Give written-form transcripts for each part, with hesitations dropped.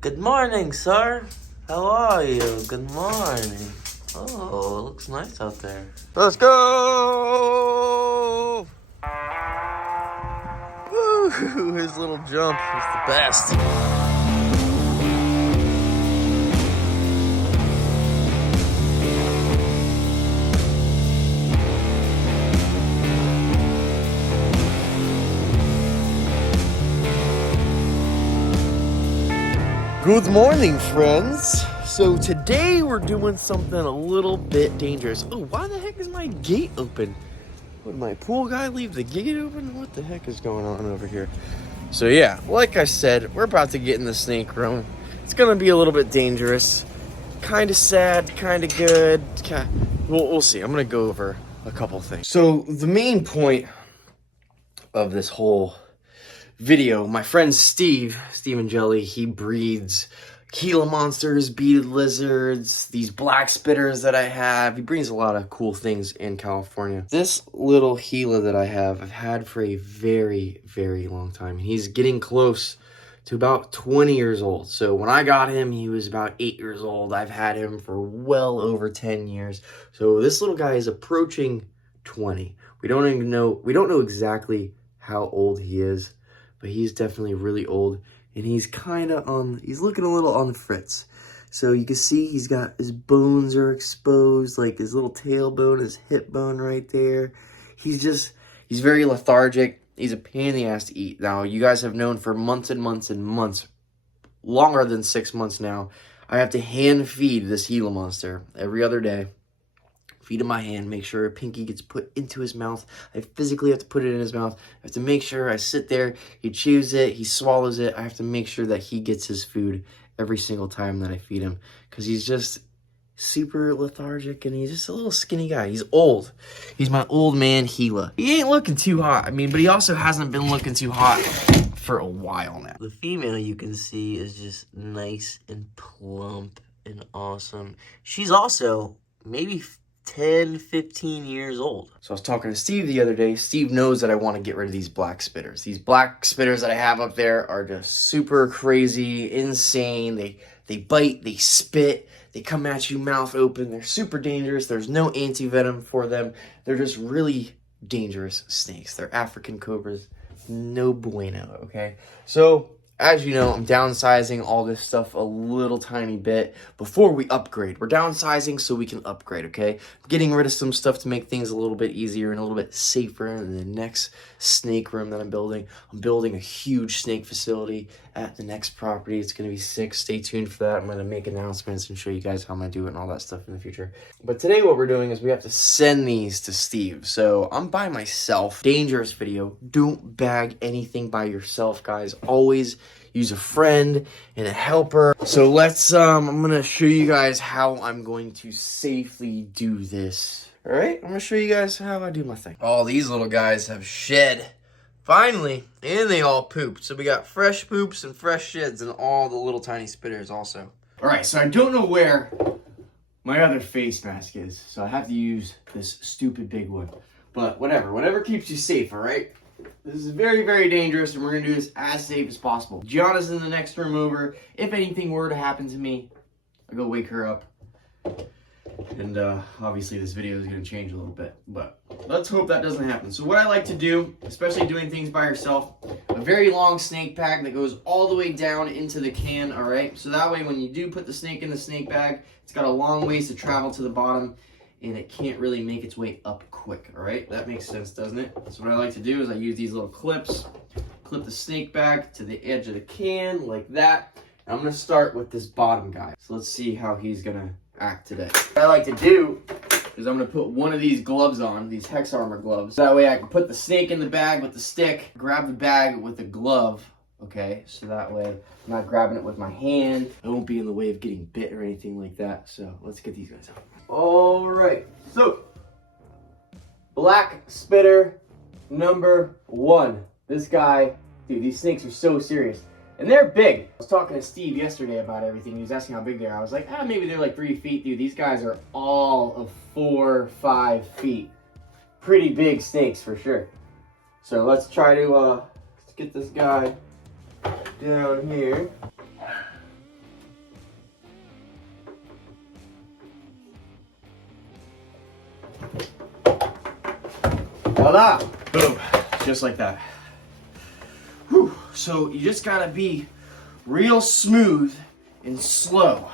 Good morning, sir. How are you? Good morning. Oh, it looks nice out there. Let's go! Woo! His little jump is the best. Good morning, friends. So today we're doing something a little bit dangerous. Oh, why the heck is my gate open? Would my pool guy leave the gate open? What the heck is going on over here? So yeah, like I said, we're about to get in the snake room. It's gonna be a little bit dangerous. Kind of sad, kind of good. We'll see. I'm gonna go over a couple things. So the main point of this whole video, my friend Steve and Jelly, he breeds Gila monsters, beaded lizards, these black spitters that I have. He breeds a lot of cool things in California. This little Gila that I have, I've had for a very, very long time. He's getting close to about 20 years old. So when I got him, he was about 8 years old. I've had him for well over 10 years. So this little guy is approaching 20. We don't know exactly how old he is, but he's definitely really old, and he's looking a little on the fritz. So you can see his bones are exposed, like his little tailbone, his hip bone right there. He's very lethargic. He's a pain in the ass to eat. Now, you guys have known for months and months and months, longer than 6 months now, I have to hand feed this Gila monster every other day. Feed him my hand, make sure a pinky gets put into his mouth. I physically have to put it in his mouth. I have to make sure I sit there, he chews it, he swallows it. I have to make sure that he gets his food every single time that I feed him, because he's just super lethargic and he's just a little skinny guy. He's old. He's my old man Gila. He ain't looking too hot. I mean, but he also hasn't been looking too hot for a while now. The female, you can see, is just nice and plump and awesome. She's also maybe 10, 15 years old. So I was talking to Steve the other day. Steve knows that I want to get rid of these black spitters. These black spitters that I have up there are just super crazy, insane. They bite, they spit, they come at you mouth open. They're super dangerous. There's no anti-venom for them. They're just really dangerous snakes. They're African cobras. No bueno, okay? So as you know, I'm downsizing all this stuff a little tiny bit before we upgrade. We're downsizing so we can upgrade, okay? I'm getting rid of some stuff to make things a little bit easier and a little bit safer in the next snake room that I'm building. I'm building a huge snake facility at the next property. It's going to be sick. Stay tuned for that. I'm going to make announcements and show you guys how I'm going to do it and all that stuff in the future. But today what we're doing is we have to send these to Steve. So I'm by myself. Dangerous video. Don't bag anything by yourself, guys. Always use a friend and a helper. So let's, I'm going to show you guys how I'm going to safely do this. All right, I'm going to show you guys how I do my thing. All these little guys have shed. Finally, and they all pooped. So we got fresh poops and fresh sheds and all the little tiny spitters also. All right, so I don't know where my other face mask is. So I have to use this stupid big one. But whatever keeps you safe, all right? This is very, very dangerous, and we're going to do this as safe as possible. Gianna's in the next room over. If anything were to happen to me, I'll go wake her up. And obviously this video is going to change a little bit, but let's hope that doesn't happen. So what I like to do, especially doing things by yourself, a very long snake bag that goes all the way down into the can, all right? So that way when you do put the snake in the snake bag, it's got a long ways to travel to the bottom, and it can't really make its way up quick, all right? That makes sense, doesn't it? So what I like to do is I use these little clips, clip the snake bag to the edge of the can like that. And I'm going to start with this bottom guy. So let's see how he's going to act today. What I like to do is I'm going to put one of these gloves on, these Hex Armor gloves. That way I can put the snake in the bag with the stick, grab the bag with the glove, okay? So that way I'm not grabbing it with my hand. I won't be in the way of getting bit or anything like that. So let's get these guys out. All right, so black spitter number 1. This guy, dude, these snakes are so serious. And they're big. I was talking to Steve yesterday about everything. He was asking how big they are. I was like, maybe they're like 3 feet. Dude, these guys are all of 4, 5 feet. Pretty big snakes for sure. So let's try to get this guy down here. Voila! Boom. Just like that. Whew. So you just gotta be real smooth and slow.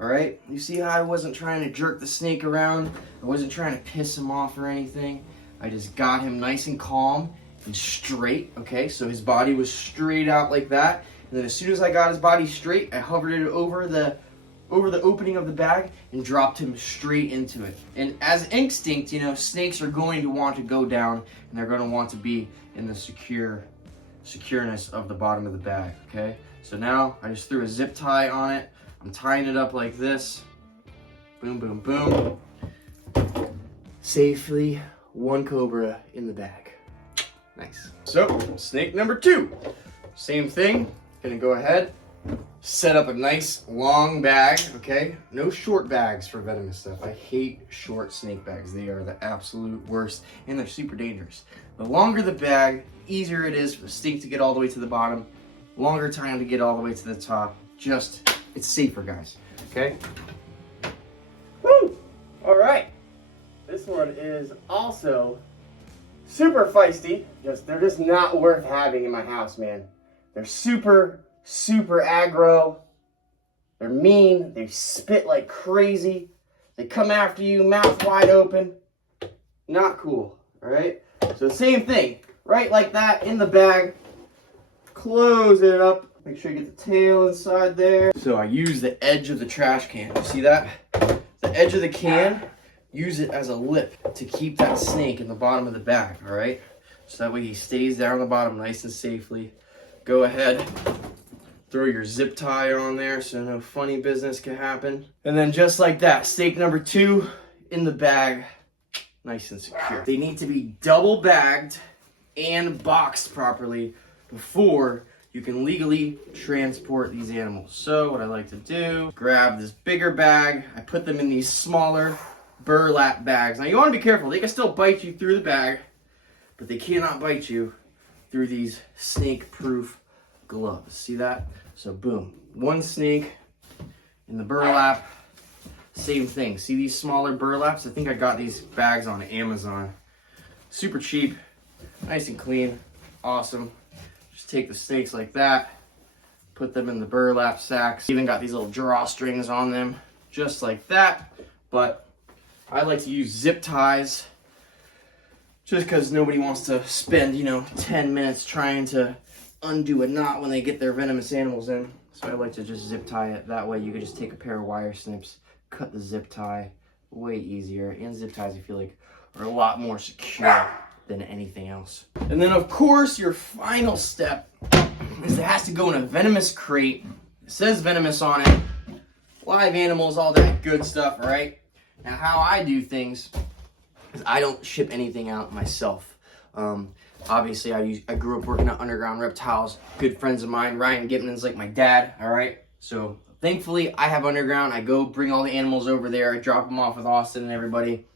Alright? You see how I wasn't trying to jerk the snake around? I wasn't trying to piss him off or anything. I just got him nice and calm and straight. Okay, so his body was straight out like that. And then as soon as I got his body straight, I hovered it over the opening of the bag and dropped him straight into it. And as instinct, you know, snakes are going to want to go down and they're going to want to be in the secureness of the bottom of the bag, okay? So now I just threw a zip tie on it. I'm tying it up like this. Boom, boom, boom. Safely, one cobra in the bag. Nice. So, snake number 2. Same thing. Gonna go ahead, set up a nice long bag, okay? No short bags for venomous stuff. I hate short snake bags. They are the absolute worst, and they're super dangerous. The longer the bag, easier it is for the snake to get all the way to the bottom. Longer time to get all the way to the top. Just, it's safer, guys, okay? Woo! All right. This one is also super feisty. They're just not worth having in my house, man. They're super aggro. They're mean. They spit like crazy. They come after you, mouth wide open. Not cool, all right? So same thing, right like that in the bag. Close it up. Make sure you get the tail inside there. So I use the edge of the trash can. You see that? The edge of the can, use it as a lip to keep that snake in the bottom of the bag, all right? So that way he stays down the bottom nice and safely. Go ahead, throw your zip tie on there so no funny business can happen. And then just like that, snake number 2 in the bag, nice and secure. They need to be double bagged and boxed properly before you can legally transport these animals. So what I like to do, grab this bigger bag, I put them in these smaller burlap bags. Now you want to be careful, they can still bite you through the bag, but they cannot bite you through these snake-proof gloves. See that? So boom, one snake in the burlap, same thing. See these smaller burlaps? I think I got these bags on Amazon. Super cheap, nice and clean, awesome. Just take the snakes like that, put them in the burlap sacks. Even got these little drawstrings on them, just like that. But I like to use zip ties just because nobody wants to spend, 10 minutes trying to undo a knot when they get their venomous animals in. So I like to just zip tie it. That way you can just take a pair of wire snips, cut the zip tie, way easier. And zip ties, I feel like, are a lot more secure than anything else. And then of course your final step is it has to go in a venomous crate. It says venomous on it. Live animals, all that good stuff, right? Now how I do things is I don't ship anything out myself. Obviously I grew up working at Underground Reptiles. Good friends of mine, Ryan Gipman's like my dad, all right? So thankfully I have Underground. I go bring all the animals over there. I drop them off with Austin and everybody.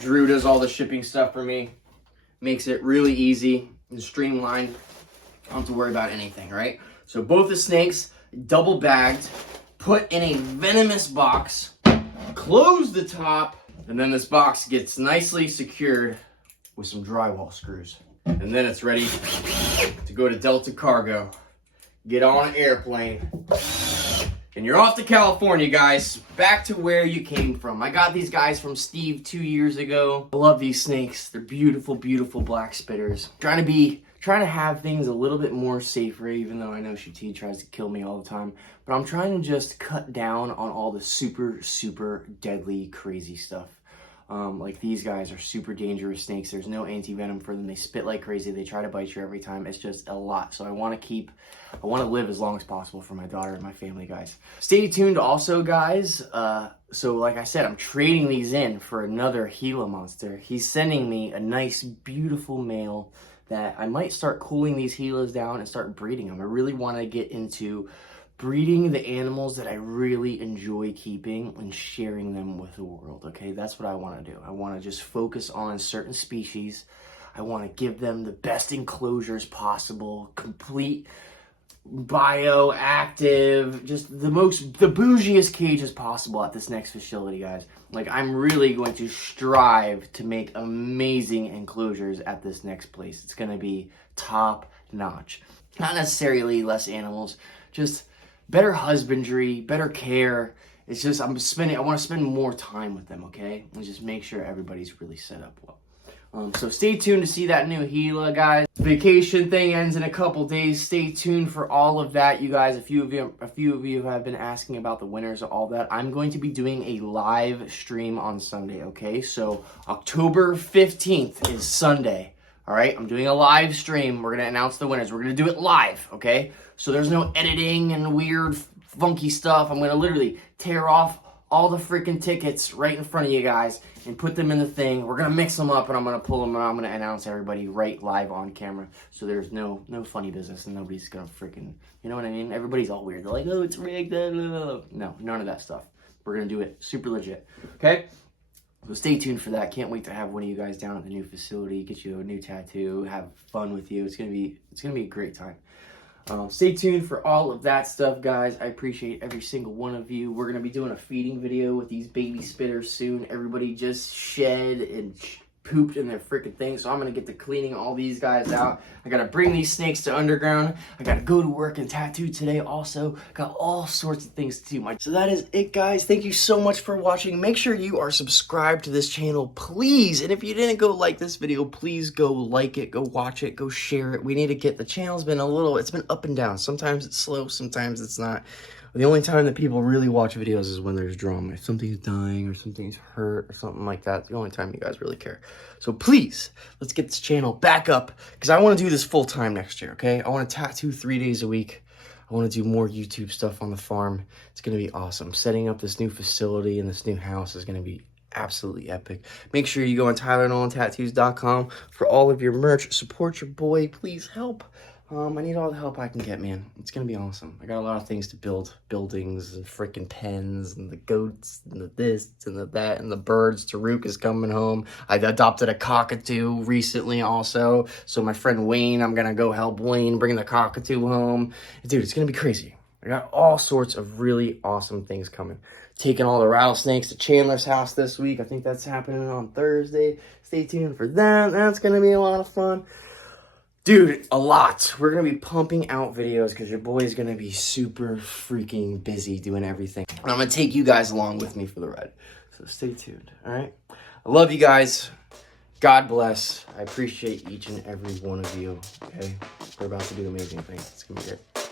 Drew does all the shipping stuff for me. Makes it really easy and streamlined. I don't have to worry about anything, right? So both the snakes, double bagged, put in a venomous box, close the top, and then this box gets nicely secured with some drywall screws. And then it's ready to go to Delta Cargo. Get on an airplane. And you're off to California, guys. Back to where you came from. I got these guys from Steve 2 years ago. I love these snakes. They're beautiful, beautiful black spitters. Trying to have things a little bit more safer, even though I know Shati tries to kill me all the time. But I'm trying to just cut down on all the super, super deadly, crazy stuff. Like these guys are super dangerous snakes. There's no anti-venom for them. They spit like crazy. They try to bite you every time. It's just a lot. So I want to live as long as possible for my daughter and my family, guys. Stay tuned also, guys. So like I said, I'm trading these in for another Gila monster. He's sending me a nice, beautiful male that I might start cooling these Gilas down and start breeding them. I really want to get into breeding the animals that I really enjoy keeping and sharing them with the world, okay? That's what I want to do. I want to just focus on certain species. I want to give them the best enclosures possible, complete bioactive, just the bougiest cages possible at this next facility, guys. Like, I'm really going to strive to make amazing enclosures at this next place. It's going to be top notch. Not necessarily less animals, just better husbandry, better care. It's just, I want to spend more time with them, okay? And just make sure everybody's really set up well. So stay tuned to see that new Gila, guys. Vacation thing ends in a couple days. Stay tuned for all of that, you guys. A few of you have been asking about the winners of all that. I'm going to be doing a live stream on Sunday, okay? So October 15th is Sunday, all right? I'm doing a live stream. We're going to announce the winners. We're going to do it live, okay? So there's no editing and weird, funky stuff. I'm going to literally tear off all the freaking tickets right in front of you guys and put them in the thing. We're going to mix them up, and I'm going to pull them, and I'm going to announce everybody right live on camera. So there's no funny business, and nobody's going to freaking, you know what I mean? Everybody's all weird. They're like, oh, it's rigged. No, none of that stuff. We're going to do it super legit, okay? So stay tuned for that. Can't wait to have one of you guys down at the new facility, get you a new tattoo, have fun with you. It's going to be a great time. Stay tuned for all of that stuff, guys. I appreciate every single one of you. We're going to be doing a feeding video with these baby spitters soon. Everybody just shed and pooped in their freaking thing, so I'm going to get to cleaning all these guys out. I got to bring these snakes to underground. I got to go to work and tattoo today also. Got all sorts of things to do. So that is it, guys. Thank you so much for watching. Make sure you are subscribed to this channel, please. And if you didn't go like this video, please go like it, go watch it, go share it. We need to get, the channel's been it's been up and down. Sometimes it's slow, sometimes it's not. The only time that people really watch videos is when there's drama. If something's dying or something's hurt or something like that, it's the only time you guys really care. So please, let's get this channel back up, because I want to do this full time next year, okay? I want to tattoo 3 days a week. I want to do more YouTube stuff on the farm. It's going to be awesome. Setting up this new facility and this new house is going to be absolutely epic. Make sure you go on TylerNolanTattoos.com for all of your merch. Support your boy. Please help. I need all the help I can get, man. It's gonna be awesome. I got a lot of things to build. Buildings and freaking pens and the goats and the this and the that and the birds. Taruk is coming home. I adopted a cockatoo recently also. So my friend Wayne, I'm gonna go help Wayne bring the cockatoo home. Dude, it's gonna be crazy. I got all sorts of really awesome things coming. Taking all the rattlesnakes to Chandler's house this week. I think that's happening on Thursday. Stay tuned for that. That's gonna be a lot of fun. Dude, a lot. We're going to be pumping out videos because your boy's going to be super freaking busy doing everything. And I'm going to take you guys along with me for the ride. So stay tuned, all right? I love you guys. God bless. I appreciate each and every one of you, okay? We're about to do amazing things. It's going to be great.